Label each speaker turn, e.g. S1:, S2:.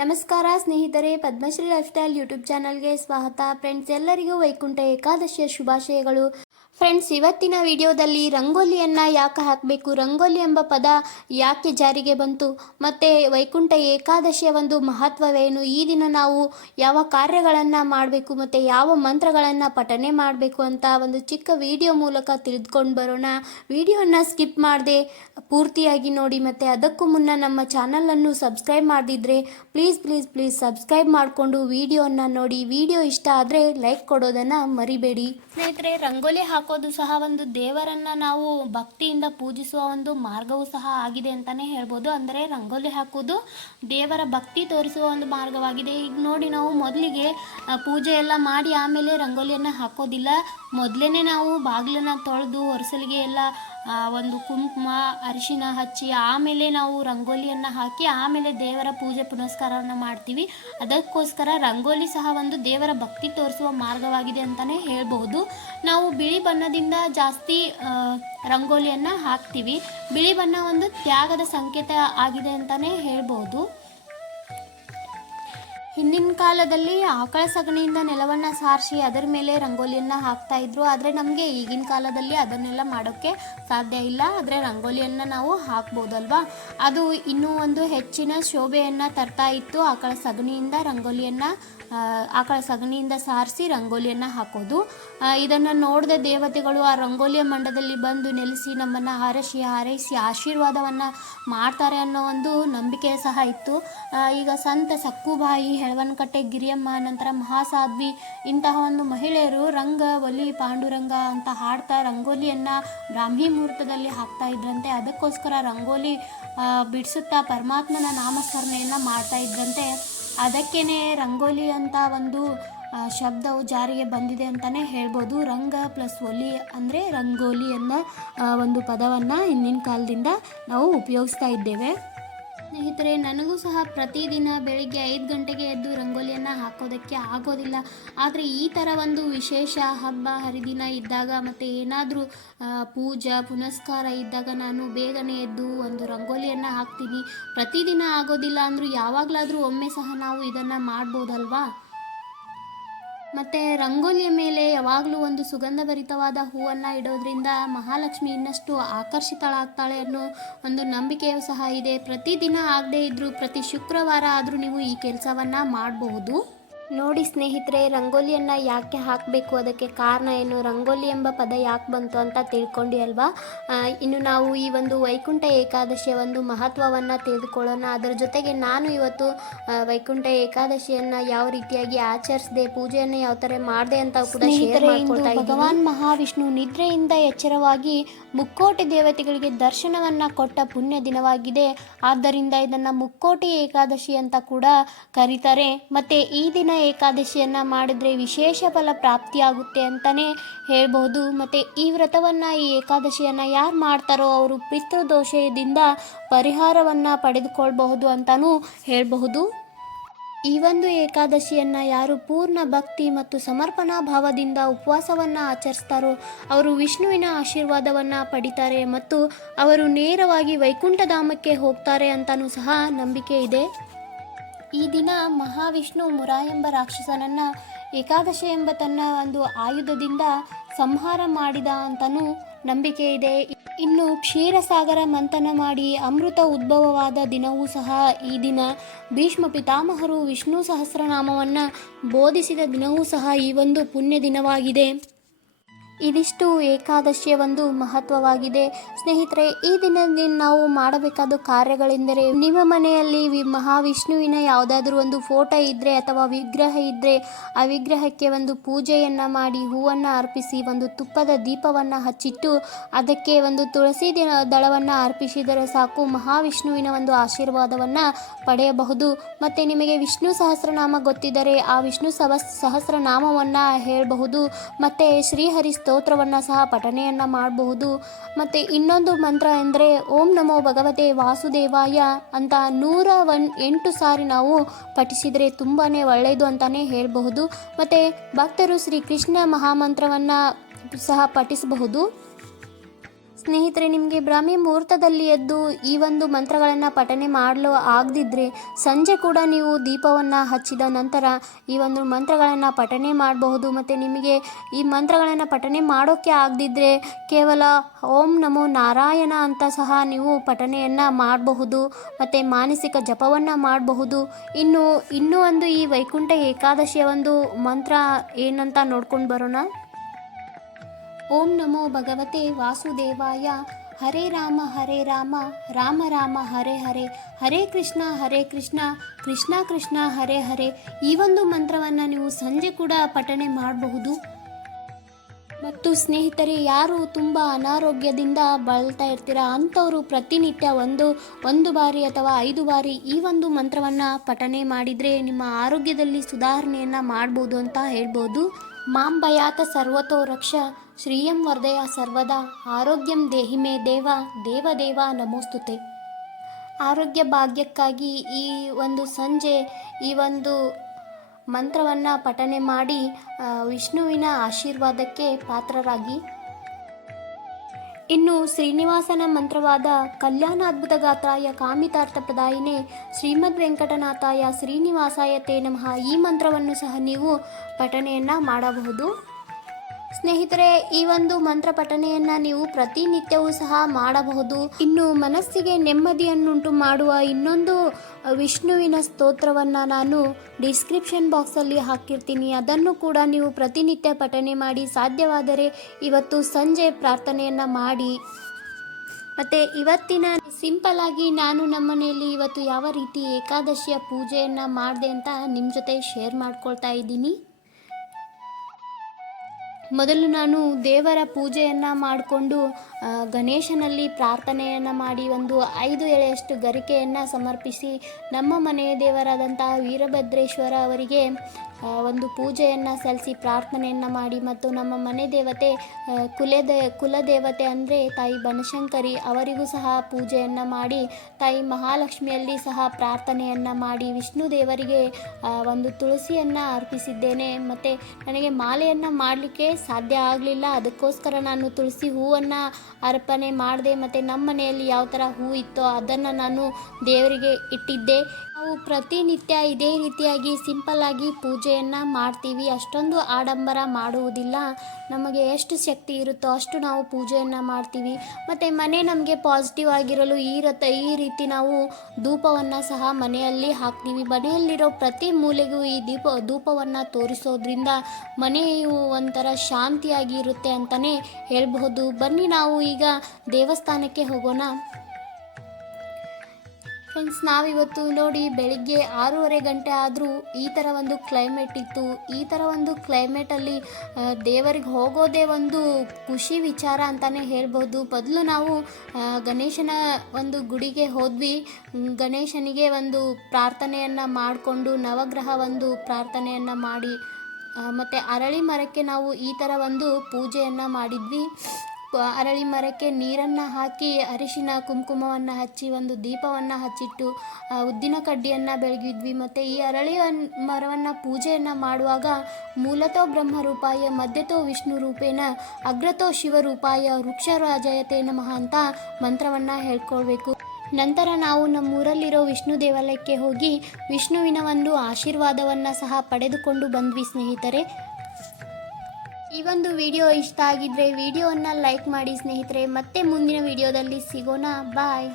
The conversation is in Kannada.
S1: ನಮಸ್ಕಾರ ಸ್ನೇಹಿತರೆ ಪದ್ಮಶ್ರೀ ಲೈಫ್ ಸ್ಟೈಲ್ ಯೂಟ್ಯೂಬ್ ಚಾನಲ್ಗೆ ಸ್ವಾಗತ. ಫ್ರೆಂಡ್ಸ್ ಎಲ್ಲರಿಗೂ ವೈಕುಂಠ ಏಕಾದಶಿಯ ಶುಭಾಶಯಗಳು. ಫ್ರೆಂಡ್ಸ್ ಇವತ್ತಿನ ವಿಡಿಯೋದಲ್ಲಿ ರಂಗೋಲಿಯನ್ನು ಯಾಕೆ ಹಾಕಬೇಕು? ರಂಗೋಲಿ ಎಂಬ ಪದ ಯಾಕೆ ಜಾರಿಗೆ ಬಂತು? ಮತ್ತು ವೈಕುಂಠ ಏಕಾದಶಿಯ ಒಂದು ಮಹತ್ವವೇನು? ಈ ದಿನ ನಾವು ಯಾವ ಕಾರ್ಯಗಳನ್ನು ಮಾಡಬೇಕು ಮತ್ತು ಯಾವ ಮಂತ್ರಗಳನ್ನು ಪಠನೆ ಮಾಡಬೇಕು ಅಂತ ಒಂದು ಚಿಕ್ಕ ವಿಡಿಯೋ ಮೂಲಕ ತಿಳಿದುಕೊಂಡು ಬರೋಣ. ವಿಡಿಯೋನ ಸ್ಕಿಪ್ ಮಾಡದೆ ಪೂರ್ತಿಯಾಗಿ ನೋಡಿ ಮತ್ತು ಅದಕ್ಕೂ ಮುನ್ನ ನಮ್ಮ ಚಾನಲನ್ನು ಸಬ್ಸ್ಕ್ರೈಬ್ ಮಾಡದಿದ್ದರೆ ಪ್ಲೀಸ್ ಪ್ಲೀಸ್ ಪ್ಲೀಸ್ ಸಬ್ಸ್ಕ್ರೈಬ್ ಮಾಡಿಕೊಂಡು ವಿಡಿಯೋನ ನೋಡಿ. ವಿಡಿಯೋ ಇಷ್ಟ ಆದರೆ ಲೈಕ್ ಕೊಡೋದನ್ನು ಮರಿಬೇಡಿ. ಸ್ನೇಹಿತರೆ, ರಂಗೋಲಿ ಹಾಕೋದು ಸಹ ಒಂದು ದೇವರನ್ನ ನಾವು ಭಕ್ತಿಯಿಂದ ಪೂಜಿಸುವ ಒಂದು ಮಾರ್ಗವೂ ಸಹ ಆಗಿದೆ ಅಂತಾನೆ ಹೇಳ್ಬೋದು. ಅಂದರೆ ರಂಗೋಲಿ ಹಾಕೋದು ದೇವರ ಭಕ್ತಿ ತೋರಿಸುವ ಒಂದು ಮಾರ್ಗವಾಗಿದೆ. ಈಗ ನೋಡಿ ನಾವು ಮೊದಲಿಗೆ ಪೂಜೆ ಎಲ್ಲ ಮಾಡಿ ಆಮೇಲೆ ರಂಗೋಲಿಯನ್ನು ಹಾಕೋದಿಲ್ಲ. ಮೊದಲೇ ನಾವು ಬಾಗಿಲನ್ನ ತೊಳೆದು ಹೊರಸಲಿಗೆ ಎಲ್ಲ ಒಂದು ಕುಂಕುಮ, ಅರಿಶಿನ ಹಚ್ಚಿ, ಆಮೇಲೆ ನಾವು ರಂಗೋಲಿಯನ್ನು ಹಾಕಿ, ಆಮೇಲೆ ದೇವರ ಪೂಜೆ ಪುನಸ್ಕಾರವನ್ನು ಮಾಡ್ತೀವಿ. ಅದಕ್ಕೋಸ್ಕರ ರಂಗೋಲಿ ಸಹ ಒಂದು ದೇವರ ಭಕ್ತಿ ತೋರಿಸುವ ಮಾರ್ಗವಾಗಿದೆ ಅಂತಲೇ ಹೇಳ್ಬೋದು ನಾವು ಬಿಳಿ ಬಣ್ಣದಿಂದ ಜಾಸ್ತಿ ರಂಗೋಲಿಯನ್ನು ಹಾಕ್ತೀವಿ. ಬಿಳಿ ಬಣ್ಣ ಒಂದು ತ್ಯಾಗದ ಸಂಕೇತ ಆಗಿದೆ ಅಂತಲೇ ಹೇಳ್ಬೋದು ಹಿಂದಿನ ಕಾಲದಲ್ಲಿ ಆಕಳ ಸಗಣಿಯಿಂದ ನೆಲವನ್ನು ಸಾರಿಸಿ ಅದರ ಮೇಲೆ ರಂಗೋಲಿಯನ್ನು ಹಾಕ್ತಾ ಇದ್ರು. ಆದರೆ ನಮಗೆ ಈಗಿನ ಕಾಲದಲ್ಲಿ ಅದನ್ನೆಲ್ಲ ಮಾಡೋಕ್ಕೆ ಸಾಧ್ಯ ಇಲ್ಲ. ಆದರೆ ರಂಗೋಲಿಯನ್ನು ನಾವು ಹಾಕ್ಬೋದಲ್ವಾ? ಅದು ಇನ್ನೂ ಒಂದು ಹೆಚ್ಚಿನ ಶೋಭೆಯನ್ನು ತರ್ತಾ ಇತ್ತು. ಆಕಳ ಸಗಣಿಯಿಂದ ರಂಗೋಲಿಯನ್ನು ಆಕಳ ಸಗಣಿಯಿಂದ ಸಾರಿಸಿ ರಂಗೋಲಿಯನ್ನು ಹಾಕೋದು. ಇದನ್ನು ನೋಡಿದ ದೇವತೆಗಳು ಆ ರಂಗೋಲಿಯ ಮಂಡದಲ್ಲಿ ಬಂದು ನೆಲೆಸಿ ನಮ್ಮನ್ನು ಹಾರೈಸಿ ಹಾರೈಸಿ ಆಶೀರ್ವಾದವನ್ನು ಮಾಡ್ತಾರೆ ಅನ್ನೋ ಒಂದು ನಂಬಿಕೆ ಸಹ ಇತ್ತು. ಈಗ ಸಂತ ಸಕ್ಕುಬಾಯಿ ಹೆಳವನಕಟ್ಟೆ ಗಿರಿಯಮ್ಮ, ನಂತರ ಮಹಾಸಾಧ್ವಿ. ಇಂತಹ ಒಂದು ಮಹಿಳೆಯರು ರಂಗ, ಒಲಿ, ಪಾಂಡುರಂಗ ಅಂತ ಹಾಡ್ತಾ ರಂಗೋಲಿಯನ್ನು ಬ್ರಾಹ್ಮಿ ಮುಹೂರ್ತದಲ್ಲಿ ಹಾಕ್ತಾ ಇದ್ರಂತೆ. ಅದಕ್ಕೋಸ್ಕರ ರಂಗೋಲಿ ಬಿಡಿಸುತ್ತಾ ಪರಮಾತ್ಮನ ನಾಮಸ್ಮರಣೆಯನ್ನ ಮಾಡ್ತಾ ಇದ್ರಂತೆ. ಅದಕ್ಕೇನೆ ರಂಗೋಲಿ ಅಂತ ಒಂದು ಶಬ್ದವು ಜಾರಿಗೆ ಬಂದಿದೆ ಅಂತಲೇ ಹೇಳ್ಬೋದು. ರಂಗ ಪ್ಲಸ್ ಒಲಿ ಅಂದರೆ ರಂಗೋಲಿ ಅನ್ನೋ ಒಂದು ಪದವನ್ನು ಹಿಂದಿನ ಕಾಲದಿಂದ ನಾವು ಉಪಯೋಗಿಸ್ತಾ ಇದ್ದೇವೆ. ಸ್ನೇಹಿತರೆ, ನನಗೂ ಸಹ ಪ್ರತಿದಿನ ಬೆಳಿಗ್ಗೆ ಐದು ಗಂಟೆಗೆ ಎದ್ದು ರಂಗೋಲಿಯನ್ನು ಹಾಕೋದಕ್ಕೆ ಆಗೋದಿಲ್ಲ. ಆದರೆ ಈ ಥರ ಒಂದು ವಿಶೇಷ ಹಬ್ಬ, ಹರಿದಿನ ಇದ್ದಾಗ ಮತ್ತು ಏನಾದರೂ ಪೂಜಾ, ಪುನಸ್ಕಾರ ಇದ್ದಾಗ ನಾನು ಬೇಗನೆ ಎದ್ದು ಒಂದು ರಂಗೋಲಿಯನ್ನು ಹಾಕ್ತೀನಿ. ಪ್ರತಿದಿನ ಆಗೋದಿಲ್ಲ ಅಂದರೂ ಯಾವಾಗಲಾದರೂ ಒಮ್ಮೆ ಸಹ ನಾವು ಇದನ್ನು ಮಾಡ್ಬೋದಲ್ವಾ? ಮತ್ತು ರಂಗೋಲಿಯ ಮೇಲೆ ಯಾವಾಗಲೂ ಒಂದು ಸುಗಂಧಭರಿತವಾದ ಹೂವನ್ನು ಇಡೋದ್ರಿಂದ ಮಹಾಲಕ್ಷ್ಮಿ ಇನ್ನಷ್ಟು ಆಕರ್ಷಿತಳಾಗ್ತಾಳೆ ಅನ್ನೋ ಒಂದು ನಂಬಿಕೆಯೂ ಸಹ ಇದೆ. ಪ್ರತಿದಿನ ಆಗದೇ ಇದ್ದರೂ ಪ್ರತಿ ಶುಕ್ರವಾರ ಆದರೂ ನೀವು ಈ ಕೆಲಸವನ್ನು ಮಾಡಬಹುದು. ನೋಡಿ ಸ್ನೇಹಿತರೆ ರಂಗೋಲಿಯನ್ನು ಯಾಕೆ ಹಾಕಬೇಕು? ಅದಕ್ಕೆ ಕಾರಣ ಏನು? ರಂಗೋಲಿ ಎಂಬ ಪದ ಯಾಕೆ ಬಂತು ಅಂತ ತಿಳ್ಕೊಂಡಿ ಅಲ್ವಾ? ಇನ್ನು ನಾವು ಈ ಒಂದು ವೈಕುಂಠ ಏಕಾದಶಿಯ ಒಂದು ಮಹತ್ವವನ್ನು ತಿಳಿದುಕೊಳ್ಳೋಣ. ಅದರ ಜೊತೆಗೆ ನಾನು ಇವತ್ತು ವೈಕುಂಠ ಏಕಾದಶಿಯನ್ನು ಯಾವ ರೀತಿಯಾಗಿ ಆಚರಿಸದೆ ಪೂಜೆಯನ್ನು ಯಾವ ಥರ ಮಾಡಿದೆ ಅಂತ ಕೂಡ. ಭಗವಾನ್ ಮಹಾವಿಷ್ಣು ನಿದ್ರೆಯಿಂದ ಎಚ್ಚರವಾಗಿ ಮುಕ್ಕೋಟಿ ದೇವತೆಗಳಿಗೆ ದರ್ಶನವನ್ನ ಕೊಟ್ಟ ಪುಣ್ಯ ದಿನವಾಗಿದೆ. ಆದ್ದರಿಂದ ಇದನ್ನ ಮುಕ್ಕೋಟಿ ಏಕಾದಶಿ ಅಂತ ಕೂಡ ಕರೀತಾರೆ. ಮತ್ತೆ ಈ ದಿನ ಏಕಾದಶಿಯನ್ನ ಮಾಡಿದ್ರೆ ವಿಶೇಷ ಫಲ ಪ್ರಾಪ್ತಿಯಾಗುತ್ತೆ ಅಂತಲೇ ಹೇಳ್ಬಹುದು ಮತ್ತೆ ಈ ವ್ರತವನ್ನ, ಈ ಏಕಾದಶಿಯನ್ನ ಯಾರು ಮಾಡ್ತಾರೋ ಅವರು ಪಿತೃದೋಷದಿಂದ ಪರಿಹಾರವನ್ನ ಪಡೆದುಕೊಳ್ಬಹುದು ಅಂತಲೂ ಹೇಳಬಹುದು. ಈ ಒಂದು ಏಕಾದಶಿಯನ್ನು ಯಾರು ಪೂರ್ಣ ಭಕ್ತಿ ಮತ್ತು ಸಮರ್ಪಣಾ ಭಾವದಿಂದ ಉಪವಾಸವನ್ನು ಆಚರಿಸ್ತಾರೋ ಅವರು ವಿಷ್ಣುವಿನ ಆಶೀರ್ವಾದವನ್ನು ಪಡಿತಾರೆ ಮತ್ತು ಅವರು ನೇರವಾಗಿ ವೈಕುಂಠಧಾಮಕ್ಕೆ ಹೋಗ್ತಾರೆ ಅಂತಲೂ ಸಹ ನಂಬಿಕೆ ಇದೆ. ಈ ದಿನ ಮಹಾವಿಷ್ಣು ಮುರ ಎಂಬ ರಾಕ್ಷಸನನ್ನು ಏಕಾದಶಿ ಎಂಬ ತನ್ನ ಒಂದು ಆಯುಧದಿಂದ ಸಂಹಾರ ಮಾಡಿದ ಅಂತಲೂ ನಂಬಿಕೆ ಇದೆ. ಇನ್ನು ಕ್ಷೀರಸಾಗರ ಮಂಥನ ಮಾಡಿ ಅಮೃತ ಉದ್ಭವವಾದ ದಿನವೂ ಸಹ ಈ ದಿನ. ಭೀಷ್ಮ ಪಿತಾಮಹರು ವಿಷ್ಣು ಸಹಸ್ರನಾಮವನ್ನು ಬೋಧಿಸಿದ ದಿನವೂ ಸಹ ಈ ಒಂದು ಪುಣ್ಯ ದಿನವಾಗಿದೆ. ಇದಿಷ್ಟು ಏಕಾದಶಿಯ ಒಂದು ಮಹತ್ವವಾಗಿದೆ. ಸ್ನೇಹಿತರೆ, ಈ ದಿನದಲ್ಲಿ ನಾವು ಮಾಡಬೇಕಾದ ಕಾರ್ಯಗಳೆಂದರೆ ನಿಮ್ಮ ಮನೆಯಲ್ಲಿ ವಿ ಮಹಾವಿಷ್ಣುವಿನ ಯಾವುದಾದ್ರೂ ಒಂದು ಫೋಟೋ ಇದ್ದರೆ ಅಥವಾ ವಿಗ್ರಹ ಇದ್ದರೆ ಆ ವಿಗ್ರಹಕ್ಕೆ ಒಂದು ಪೂಜೆಯನ್ನು ಮಾಡಿ, ಹೂವನ್ನು ಅರ್ಪಿಸಿ, ಒಂದು ತುಪ್ಪದ ದೀಪವನ್ನು ಹಚ್ಚಿಟ್ಟು ಅದಕ್ಕೆ ಒಂದು ತುಳಸಿ ದಳವನ್ನು ಅರ್ಪಿಸಿದರೆ ಸಾಕು, ಮಹಾವಿಷ್ಣುವಿನ ಒಂದು ಆಶೀರ್ವಾದವನ್ನು ಪಡೆಯಬಹುದು. ಮತ್ತು ನಿಮಗೆ ವಿಷ್ಣು ಸಹಸ್ರನಾಮ ಗೊತ್ತಿದ್ದರೆ ಆ ವಿಷ್ಣು ಸಹ ಸಹಸ್ರನಾಮವನ್ನು ಹೇಳಬಹುದು. ಮತ್ತು ಶ್ರೀಹರಿ ಸ್ತೋತ್ರವನ್ನು ಸಹ ಪಠನೆಯನ್ನು ಮಾಡಬಹುದು. ಮತ್ತು ಇನ್ನೊಂದು ಮಂತ್ರ ಎಂದರೆ ಓಂ ನಮೋ ಭಗವತೆ ವಾಸುದೇವಾಯ ಅಂತ ನೂರ ಒನ್ ಎಂಟು ಸಾರಿ ನಾವು ಪಠಿಸಿದರೆ ತುಂಬಾ ಒಳ್ಳೆಯದು ಅಂತಲೇ ಹೇಳಬಹುದು. ಮತ್ತು ಭಕ್ತರು ಶ್ರೀ ಕೃಷ್ಣ ಮಹಾಮಂತ್ರವನ್ನು ಸಹ ಪಠಿಸಬಹುದು. ಸ್ನೇಹಿತರೆ, ನಿಮಗೆ ಬ್ರಾಹ್ಮಿ ಮುಹೂರ್ತದಲ್ಲಿ ಎದ್ದು ಈ ಒಂದು ಮಂತ್ರಗಳನ್ನು ಪಠನೆ ಮಾಡಲು ಆಗದಿದ್ದರೆ ಸಂಜೆ ಕೂಡ ನೀವು ದೀಪವನ್ನು ಹಚ್ಚಿದ ನಂತರ ಈ ಒಂದು ಮಂತ್ರಗಳನ್ನು ಪಠನೆ ಮಾಡಬಹುದು. ಮತ್ತು ನಿಮಗೆ ಈ ಮಂತ್ರಗಳನ್ನು ಪಠನೆ ಮಾಡೋಕ್ಕೆ ಆಗದಿದ್ದರೆ ಕೇವಲ ಓಂ ನಮೋ ನಾರಾಯಣ ಅಂತ ಸಹ ನೀವು ಪಠನೆಯನ್ನು ಮಾಡಬಹುದು, ಮತ್ತು ಮಾನಸಿಕ ಜಪವನ್ನು ಮಾಡಬಹುದು. ಇನ್ನು, ಇನ್ನೂ ಒಂದು ಈ ವೈಕುಂಠ ಏಕಾದಶಿಯ ಒಂದು ಮಂತ್ರ ಏನಂತ ನೋಡ್ಕೊಂಡು ಬರೋಣ. ಓಂ ನಮೋ ಭಗವತೆ ವಾಸುದೇವಾಯ. ಹರೇ ರಾಮ ಹರೇ ರಾಮ ರಾಮ ರಾಮ, ಹರೇ ಹರೇ. ಹರೇ ಕೃಷ್ಣ ಹರೇ ಕೃಷ್ಣ ಕೃಷ್ಣ ಕೃಷ್ಣ, ಹರೇ ಹರೇ. ಈ ಒಂದು ಮಂತ್ರವನ್ನು ನೀವು ಸಂಜೆ ಕೂಡ ಪಠಣೆ ಮಾಡಬಹುದು. ಮತ್ತು ಸ್ನೇಹಿತರೆ, ಯಾರು ತುಂಬ ಅನಾರೋಗ್ಯದಿಂದ ಬಳಲ್ತಾ ಇರ್ತೀರ? ಅಂಥವರು ಪ್ರತಿನಿತ್ಯ ಒಂದು ಒಂದು ಬಾರಿ ಅಥವಾ ಐದು ಬಾರಿ ಈ ಒಂದು ಮಂತ್ರವನ್ನು ಪಠನೆ ಮಾಡಿದರೆ ನಿಮ್ಮ ಆರೋಗ್ಯದಲ್ಲಿ ಸುಧಾರಣೆಯನ್ನು ಮಾಡ್ಬೋದು ಅಂತ ಹೇಳ್ಬೋದು. ಮಾಂ ಭಯಾತ ಸರ್ವತೋ ರಕ್ಷ, ಶ್ರೀಯಂ ವರ್ಧಯ ಸರ್ವದಾ, ಆರೋಗ್ಯಂ ದೇಹಿ ಮೇ ದೇವ ದೇವ ದೇವ ನಮೋಸ್ತುತೆ. ಆರೋಗ್ಯ ಭಾಗ್ಯಕ್ಕಾಗಿ ಈ ಒಂದು ಸಂಜೆ, ಈ ಒಂದು ಮಂತ್ರವನ್ನು ಪಠನೆ ಮಾಡಿ ವಿಷ್ಣುವಿನ ಆಶೀರ್ವಾದಕ್ಕೆ ಪಾತ್ರರಾಗಿ ಇನ್ನು ಶ್ರೀನಿವಾಸನ ಮಂತ್ರವಾದ ಕಲ್ಯಾಣಾದ್ಭುತಗಾತ್ರಾಯ ಕಾಮಿತಾರ್ಥ ಪ್ರದಾಯಿನೇ ಶ್ರೀಮದ್ ವೆಂಕಟನಾಥಾಯ ಶ್ರೀನಿವಾಸಾಯ ತೇ ನಮಃ ಈ ಮಂತ್ರವನ್ನು ಸಹ ನೀವು ಪಠಣೆಯನ್ನು ಮಾಡಬಹುದು. ಸ್ನೇಹಿತರೆ, ಈ ಒಂದು ಮಂತ್ರ ಪಠನೆಯನ್ನ ನೀವು ಪ್ರತಿನಿತ್ಯವೂ ಸಹ ಮಾಡಬಹುದು. ಇನ್ನು ಮನಸ್ಸಿಗೆ ನೆಮ್ಮದಿಯನ್ನುಂಟು ಮಾಡುವ ಇನ್ನೊಂದು ವಿಷ್ಣುವಿನ ಸ್ತೋತ್ರವನ್ನು ನಾನು ಡಿಸ್ಕ್ರಿಪ್ಷನ್ ಬಾಕ್ಸಲ್ಲಿ ಹಾಕಿರ್ತೀನಿ. ಅದನ್ನು ಕೂಡ ನೀವು ಪ್ರತಿನಿತ್ಯ ಪಠನೆ ಮಾಡಿ ಸಾಧ್ಯವಾದರೆ ಇವತ್ತು ಸಂಜೆ ಪ್ರಾರ್ಥನೆಯನ್ನು ಮಾಡಿ. ಮತ್ತು ಇವತ್ತಿನ ಸಿಂಪಲ್ ಆಗಿ ನಾನು ನಮ್ಮ ಮನೆಯಲ್ಲಿ ಇವತ್ತು ಯಾವ ರೀತಿ ಏಕಾದಶಿಯ ಪೂಜೆಯನ್ನು ಮಾಡಿದೆ ಅಂತ ನಿಮ್ಮ ಜೊತೆ ಶೇರ್ ಮಾಡ್ಕೊಳ್ತಾ ಇದ್ದೀನಿ. ಮೊದಲು ನಾನು ದೇವರ ಪೂಜೆಯನ್ನು ಮಾಡಿಕೊಂಡು ಗಣೇಶನಲ್ಲಿ ಪ್ರಾರ್ಥನೆಯನ್ನು ಮಾಡಿ ಒಂದು ಐದು ಎಳೆಯಷ್ಟು ಗರಿಕೆಯನ್ನು ಸಮರ್ಪಿಸಿ ನಮ್ಮ ಮನೆಯ ದೇವರಾದಂತಹ ವೀರಭದ್ರೇಶ್ವರ ಅವರಿಗೆ ಒಂದು ಪೂಜೆಯನ್ನು ಸಲ್ಲಿಸಿ ಪ್ರಾರ್ಥನೆಯನ್ನು ಮಾಡಿ ಮತ್ತು ನಮ್ಮ ಮನೆ ದೇವತೆ ಕುಲದ ಕುಲದೇ, ಕುಲದೇವತೆ ಅಂದರೆ ತಾಯಿ ಬನಶಂಕರಿ ಅವರಿಗೂ ಸಹ ಪೂಜೆಯನ್ನು ಮಾಡಿ, ತಾಯಿ ಮಹಾಲಕ್ಷ್ಮಿಯಲ್ಲಿ ಸಹ ಪ್ರಾರ್ಥನೆಯನ್ನು ಮಾಡಿ ವಿಷ್ಣು ದೇವರಿಗೆ ಒಂದು ತುಳಸಿಯನ್ನು ಅರ್ಪಿಸಿದ್ದೇನೆ. ಮತ್ತು ನನಗೆ ಮಾಲೆಯನ್ನು ಮಾಡಲಿಕ್ಕೆ ಸಾಧ್ಯ ಆಗಲಿಲ್ಲ. ಅದಕ್ಕೋಸ್ಕರ ನಾನು ತುಳಸಿ ಹೂವನ್ನು ಅರ್ಪಣೆ ಮಾಡಿದೆ. ಮತ್ತು ನಮ್ಮ ಮನೆಯಲ್ಲಿ ಯಾವ ಥರ ಹೂ ಇತ್ತೋ ಅದನ್ನು ನಾನು ದೇವರಿಗೆ ಇಟ್ಟಿದ್ದೆ. ನಾವು ಪ್ರತಿನಿತ್ಯ ಇದೇ ರೀತಿಯಾಗಿ ಸಿಂಪಲ್ ಆಗಿ ಪೂಜೆಯನ್ನು ಮಾಡ್ತೀವಿ. ಅಷ್ಟೊಂದು ಆಡಂಬರ ಮಾಡುವುದಿಲ್ಲ. ನಮಗೆ ಎಷ್ಟು ಶಕ್ತಿ ಇರುತ್ತೋ ಅಷ್ಟು ನಾವು ಪೂಜೆಯನ್ನು ಮಾಡ್ತೀವಿ. ಮತ್ತು ಮನೆ ನಮಗೆ ಪಾಸಿಟಿವ್ ಆಗಿರಲು ಈ ರಥ, ಈ ರೀತಿ ನಾವು ಧೂಪವನ್ನು ಸಹ ಮನೆಯಲ್ಲಿ ಹಾಕ್ತೀವಿ. ಮನೆಯಲ್ಲಿರೋ ಪ್ರತಿ ಮೂಲೆಗೂ ಈ ದೀಪ, ಧೂಪವನ್ನು ತೋರಿಸೋದ್ರಿಂದ ಮನೆಯು ಒಂಥರ ಶಾಂತಿಯಾಗಿ ಇರುತ್ತೆ ಅಂತಲೇ ಹೇಳ್ಬಹುದು. ಬನ್ನಿ ನಾವು ಈಗ ದೇವಸ್ಥಾನಕ್ಕೆ ಹೋಗೋಣ. ಫ್ರೆಂಡ್ಸ್ ನಾವಿವತ್ತು ನೋಡಿ ಬೆಳಿಗ್ಗೆ ಆರೂವರೆ ಗಂಟೆ ಆದರೂ ಈ ಥರ ಒಂದು ಕ್ಲೈಮೇಟ್ ಇತ್ತು. ಈ ಥರ ಒಂದು ಕ್ಲೈಮೇಟಲ್ಲಿ ದೇವರಿಗೆ ಹೋಗೋದೇ ಒಂದು ಖುಷಿ ವಿಚಾರ ಅಂತಲೇ ಹೇಳ್ಬೋದು. ಬದಲು ನಾವು ಗಣೇಶನ ಒಂದು ಗುಡಿಗೆ ಹೋದ್ವಿ. ಗಣೇಶನಿಗೆ ಒಂದು ಪ್ರಾರ್ಥನೆಯನ್ನು ಮಾಡಿಕೊಂಡು, ನವಗ್ರಹ ಒಂದು ಪ್ರಾರ್ಥನೆಯನ್ನು ಮಾಡಿ ಮತ್ತು ಅರಳಿ ಮರಕ್ಕೆ ನಾವು ಈ ಥರ ಒಂದು ಪೂಜೆಯನ್ನು ಮಾಡಿದ್ವಿ. ಅರಳಿ ಮರಕ್ಕೆ ನೀರನ್ನು ಹಾಕಿ ಅರಿಶಿನ, ಕುಂಕುಮವನ್ನು ಹಚ್ಚಿ ಒಂದು ದೀಪವನ್ನು ಹಚ್ಚಿಟ್ಟು ಉದ್ದಿನ ಕಡ್ಡಿಯನ್ನು ಬೆಳಗಿದ್ವಿ. ಮತ್ತು ಈ ಅರಳಿ ಮರವನ್ನು ಪೂಜೆಯನ್ನು ಮಾಡುವಾಗ ಮೂಲತೋ ಬ್ರಹ್ಮರೂಪಾಯ, ಮಧ್ಯತೋ ವಿಷ್ಣು ರೂಪೇನ ಅಗ್ರತೋ ಶಿವರೂಪಾಯ ವೃಕ್ಷರಾಜಯತೆ ನಮಃ ಅಂತ ಮಂತ್ರವನ್ನು ಹೇಳ್ಕೊಳ್ಬೇಕು. ನಂತರ ನಾವು ನಮ್ಮೂರಲ್ಲಿರೋ ವಿಷ್ಣು ದೇವಾಲಯಕ್ಕೆ ಹೋಗಿ ವಿಷ್ಣುವಿನ ಒಂದು ಆಶೀರ್ವಾದವನ್ನು ಸಹ ಪಡೆದುಕೊಂಡು ಬಂದ್ವಿ ಸ್ನೇಹಿತರೆ. ಈ ಒಂದು ವಿಡಿಯೋ ಇಷ್ಟ ಆಗಿದ್ರೆ ವಿಡಿಯೋವನ್ನು ಲೈಕ್ ಮಾಡಿ ಸ್ನೇಹಿತರೆ. ಮತ್ತೆ ಮುಂದಿನ ವಿಡಿಯೋದಲ್ಲಿ ಸಿಗೋಣ. ಬಾಯ್.